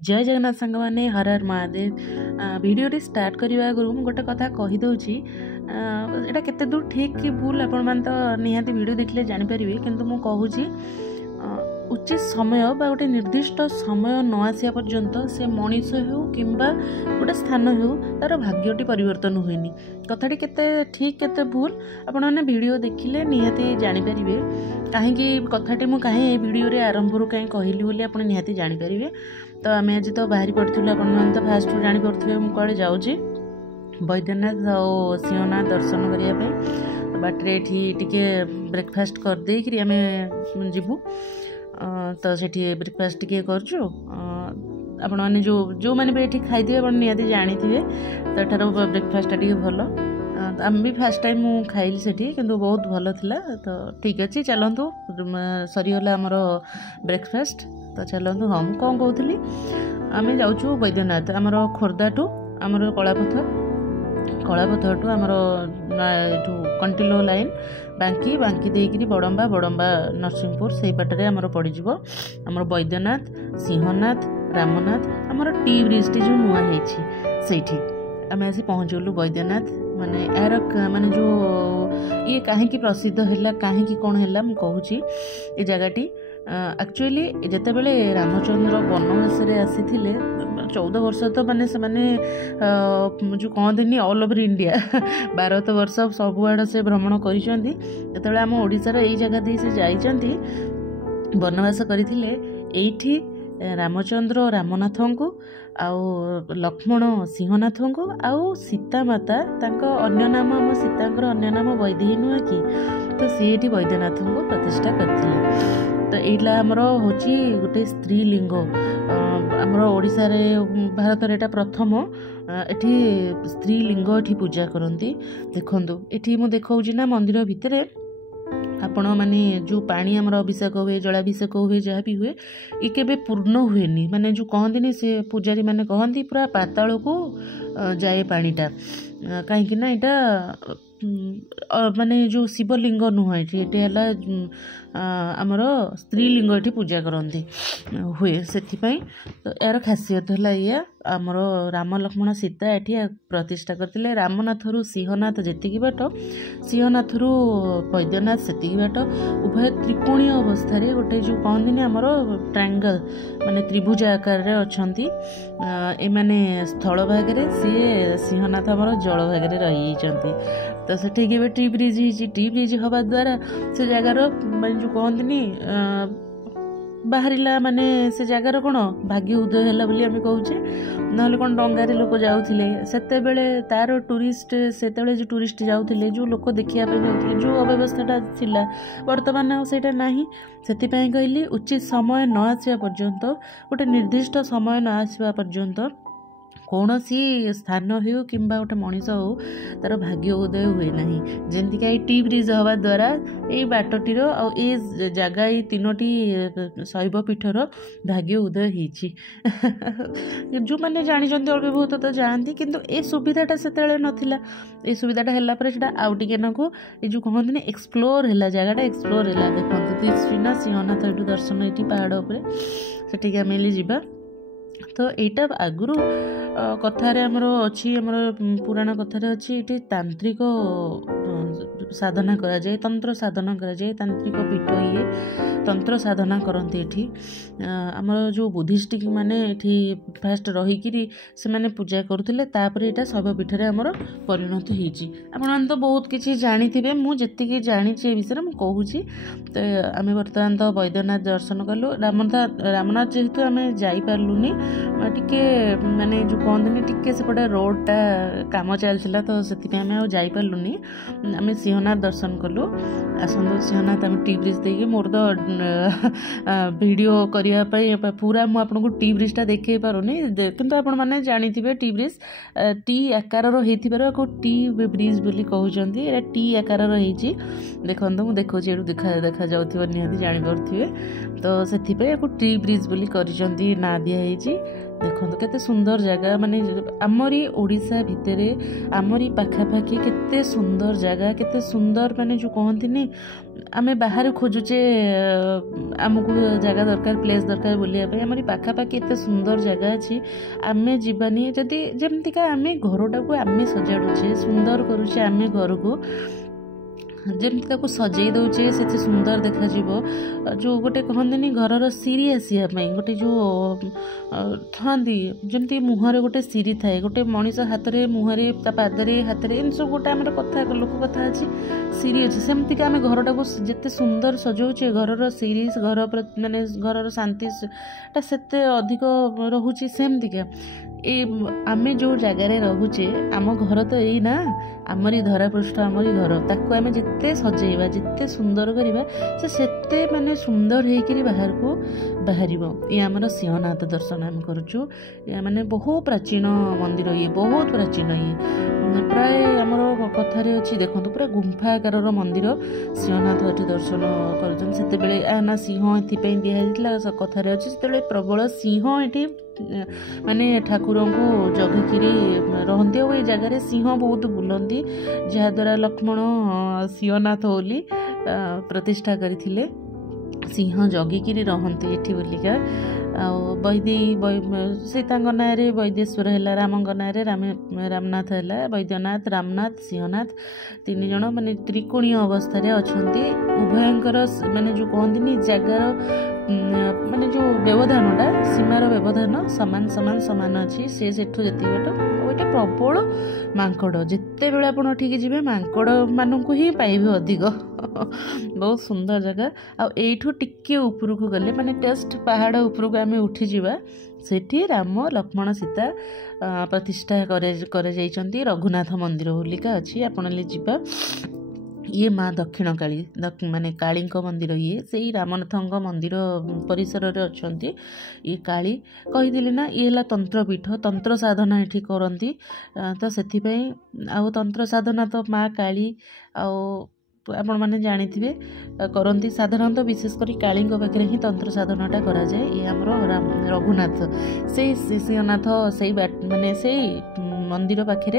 जय जगन्नाथ सांग मैंने हर हर महादेव वीडियो स्टार्ट करने आगु मुझे गोटे कथा कहीदे यहाँ केते दूर ठीक कि भूल आपण मैंने तो निहाती वीडियो देखले जानीपर किंतु मु कहूँ उचित समय बा गोटे निर्दिष्ट समय न आसा पर्यंत से मनीष हो कि गोटे स्थान हो तार भाग्यटी परिवर्तन हुएनि कथाटी केते ठीक केते भूल आपण मैंने वीडियो देखिले निहाती जानीपर कहीं कथाटी मुझे कहीं वीडियो आरंभ कहीं कहली बोली आप निहाती जानीपर तो आम आज तो बाहरी पड़ी आपने तो फास्ट जानीपे मुझे जाऊँगी बैद्यनाथ और सिंहनाथ दर्शन करने तो बाटे ये ब्रेकफास्ट करदे आम जीवु तो सेठी ब्रेकफास्ट टी करूँ आपण मैंने जो मैंने भी ये खाई आप निहाती जानी तो एठार ब्रेकफास्ट टी भल आम भी फास्ट टाइम मु खाइली सेठी किंतु बहुत भल थिला तो ठीक अच्छे चलतु सरीगला आमर ब्रेकफास्ट तो चलतु हाँ मुझे कौन कहूली आम जाऊँ बैद्यनाथ आमर खोर्धा टू आमर कलापथर टू आमर कंटिलो लाइन बांकी बांकी देकरी बड़म्बा बड़म्बा नरसिंहपुर से बाटर आमर पड़ज आमर बैद्यनाथ सिंहनाथ रामनाथ आमर टी ब्रिज टी जो नुआ होठी आम आसी पहुँचलु बैद्यनाथ माने यार माने जो ये कहीं प्रसिद्ध है कहीं कौन है मुझे कहूँ ये जगहटी एक्चुअली जिते बड़े रामचंद्र वनवास आसी 14 वर्ष तो माने से माने जो कहते ऑल ओवर इंडिया 12 वर्ष सबुआड़ से भ्रमण कर आम ओडिशार यही जगह दे से जाइछंती वनवास करते रामचंद्र रामनाथ को आउ लक्ष्मण सिंहनाथ को आउ सीता माता अन्य नाम आम सीतांकर अन्य नाम वैदेही नुह कि तो सी बैद्यनाथ को प्रतिष्ठा करथिले तो यहाँ आमर हूँ गोटे स्त्रीलिंग आमर ओडिशा रे भारत रे प्रथम एठी स्त्रीलिंग एठी पूजा करती देखंतु एठी मु देखाऊँ ना मंदिर भितर आपण माने जो पानी आमर अभिषेक हुए जलाभिषेक हुए जहाँ भी हुए ये केबे पूर्ण हुएनी माने जो कहते से पूजारी माने कहती पूरा पाताल को जाए पानीटा कहीं ना यहाँ माने जो शिवलिंग नुह ये आमर स्त्रीलिंग ये पूजा करती हुए से तो यार खासियत है ये आमर राम लक्ष्मण सीता ये प्रतिष्ठा करते रामनाथ रु सिंहनाथ जी बाट सिंहनाथ रु बैद्यनाथ से बाट उभय त्रिकोणीय अवस्था गोटे जो कहते आमर ट्रायंगल माने त्रिभुज आकार अच्छा एमाने स्थल भागे सी सिंहनाथ आमर जल भागे रही तो से टी ब्रिज हवा द्वारा से जगार जो कहते बाहरिला माने से जगार कौन भाग्य उदय है बोली आम कहूचे ना कौन डंगारे लोक जाऊे से तार टूरिस्ट से जो टूरिस्ट जाऊे जो लोक देखा जाते जो अव्यवस्था थिला बर्तमान से नहीं से कहली उचित समय न आसा पर्यंत गोटे निर्दिष्ट समय न आसवा पर्यंत कौन सी स्थान हो कि गोटे मनीष हो तार भाग्य उदय हुए ना जमीक टी ब्रिज हवा द्वारा ये बाटटीर ये जगह ये 3टी शैवपीठर भाग्य उदय हो जो मैंने जानते अल्प बहुत तो जाती किंतु ये सुविधाटा से नाला ये सुविधाटा है आउ टे नाकू ये जो कहते एक्सप्लोर है जगहटा एक्सप्लोर है देखते श्रीनाथ सिंहनाथ ये दर्शन ये पहाड़ उपर से आम जा तो यहाँ आगुरी कथार आमर अच्छी आमर पुराण कथार अच्छी ये तांत्रिक साधना करा जाए तंत्र साधना करा जाए तांत्रिक पीठ ये तंत्र साधना करते ये आमर जो बुद्धिस्ट माने ये फास्ट रहीकि से माने पूजा करुले यहाँ शैवपीठरे आमर परिणत होने तो बहुत किसी जानी मुझे जानी विषय मुझे कहूँ तो आम बर्तमान तो बैद्यनाथ दर्शन कलु रामनाथ जेहेतु आम जापारूनी टिके माने जो कहते टिके सेपटे रोडटा काम चलता तो से जापारूनी आम सिंहनाथ दर्शन कलु आसतु सिंहनाथ आम टी ब्रिज देखिए मोर तो वीडियो करने पूरा मुझे टी ब्रिजटा देखे पारुनी किंतु आपण मैंने जानी टी ब्रिज टी आकार हो टी ब्रिज बोली कहते टी आकार देखो मुझे देखा देखा जाऊे निहाती जापर तो से टी ब्रिज बोली कर ना दिखाई देखो केते सुंदर जगह माने आमरी ओडिशा भितरे आमरी पाखापाखि केते सुंदर जगह केते सुंदर माने जो कहती नहीं आमे बाहर खोजुचे आमको जगह दरकार प्लेस दरकार बुलाया आमरी पाखापाखि एते सुंदर जगह अच्छी आमे जीवानी जदि जमतिका आमे घरटा को आमे सजाड़ुचे सुंदर करुचे आमे घर को जमीक सजई दौचे से सुंदर देखा जो गोटे कहते घर सीरी आसवाई गोटे जो था जमी मुहर गोटे सीरी थाए गोटे मनीष हाथ में मुहरे पादरे हाथ में इन सब गोटे आम कथा लोक कथा अच्छी सीरी अच्छी सेमतिका आम घरटा को जिते सुंदर सजाऊे घर सीरी घर माने घर शांति से अधिक रोचे सेमतिका आमे जो जगार रोचे आम घर तो यही ना आमरी धरापृष्ठ आमरी घर ताको आम जिते सजेवा जिते सुंदर करवा से माने सुंदर होकर बाहर को बाहर ये आमर सिंहनाथ दर्शन आम करुचु माने बहुत प्राचीन मंदिर ये बहुत प्राचीन ये प्राय आमर कथार अच्छी देखो पूरा गुंफा आकार मंदिर सिंहनाथ ये दर्शन कर ना सिंह ये दिखाई कथार अच्छी से प्रबल सिंह ये माने ठाकुर को जगिकी रहती और ये जगार सिंह बहुत बुलती जहाद्वारा लक्ष्मण सिंहनाथ बोली प्रतिष्ठा करथिले सिंह जगिकी रहती ये बोलिका वैदे सीता ना वैदेश्वर है राम ना रामनाथ है वैद्यनाथ रामनाथ सिंहनाथ तीन जन माने त्रिकोणीय अवस्था अच्छा उभयंकर माने जो कहती जगार माने जो व्यवधानटा सीमार व्यवधान सामान सामान सामान अच्छी से सेठू जी बाट ये प्रबल मांकड़ जिते बेले आप ठीक जी मांकड़ मानू ही पाइबे अधिक बहुत सुंदर जगह आठू टिके ऊपर को गले माने टेस्ट पहाड़ ऊपर को आम उठी जावा सेठी राम लक्ष्मण सीता प्रतिष्ठा कर रघुनाथ मंदिर बोलिका अच्छी आपन जीवा ये माँ दक्षिण काली माने काली मंदिर ये से रामनाथ मंदिर परिसर अच्छा ये काली कहीदेली ना ये है तंत्रपीठ तंत्र साधना ये करती तो से तंत्र साधना तो माँ काली आपण मैंने जानी करती साधारणतः विशेषकर काली पाखे ही तंत्र साधनाटा करा जाए ये आमर रघुनाथ से सिंहनाथ से माने से मंदिर पाखे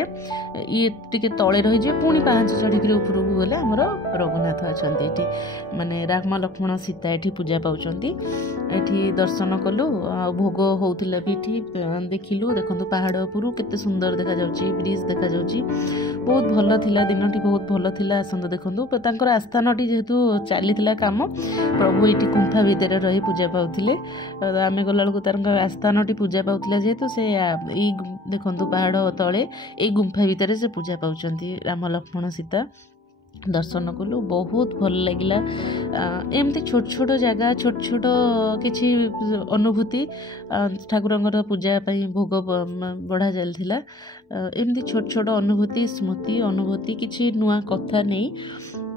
ये टिके तले रही पुणी पाँच चढ़ी ऊपर को गले आमर रघुनाथ अच्छा ये माने राम लक्ष्मण सीता ये पूजा पाँच ये दर्शन कलु भोग होता भी ये देखिलु देखो पहाड़ उपर केते सुंदर देखा जाउची ब्रिज देखा जाउची बहुत भल थिला दिनटी बहुत भल थिला आसंत देखो तांकर आस्थानटी जेहेतु चली काम प्रभु ये गुंफा भितर रही पूजा पाउथिले आमे गला बेलू तार आस्थानटी पूजा पाउथिला जेहेतु से देखो पहाड़ तले ये गुंफा भितर से पूजा पाउचंती राम लक्ष्मण सीता दर्शन कलु बहुत भल लगिला एमती छोट छोट जगह छोट छोट किछि अनुभूति ठाकुरंगर पूजा पाई भोग बढ़ा चलथिला एमती छोट छोट अनुभूति स्मृति अनुभूति किछि नुआ कथा नहीं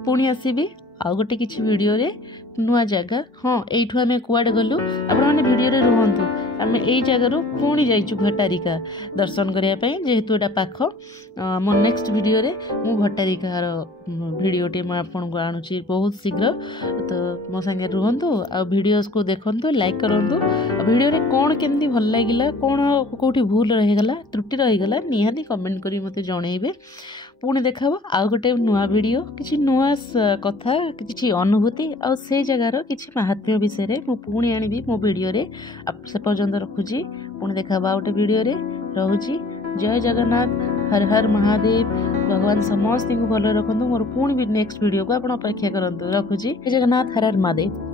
पुणी आसीबी आउ गोटे किछि वीडियो रे नुआ जगह हाँ यू आम कुआडे गलु आपने वीडियो रे रुहंतु आम यही जगार पुणी जाइचु भट्टारिका दर्शन करने जेहेतु एटा पाख मो नेक्स्ट वीडियो रे मु भट्टारिकार वीडियोटे मुझे आपको आणुची बहुत शीघ्र तो मो संगे रुहंतु आ वीडियोस को देखंतु लाइक करंतु वीडियो रे कौन केमती भल लागिला कौन कोठी भूल रहीगला त्रुटि रहीगला निहाती कमेंट करी मते जणैबे पुणी देखा आउ गोटे नुआ वीडियो किसी नुआ कथा किसी अनुभूति आ से जगार किसी महात्म्य विषय में पुणी आनी मो वीडियो रे से पर्यंत रखुची पुणी देखा गोटे वीडियो रे रहुची जय जगन्नाथ हर हर महादेव भगवान समस्त को भल रखु मोर पुणी भी नेक्स्ट वीडियो को आप अपेक्षा करंतु रखुची जय जगन्नाथ हर हर महादेव।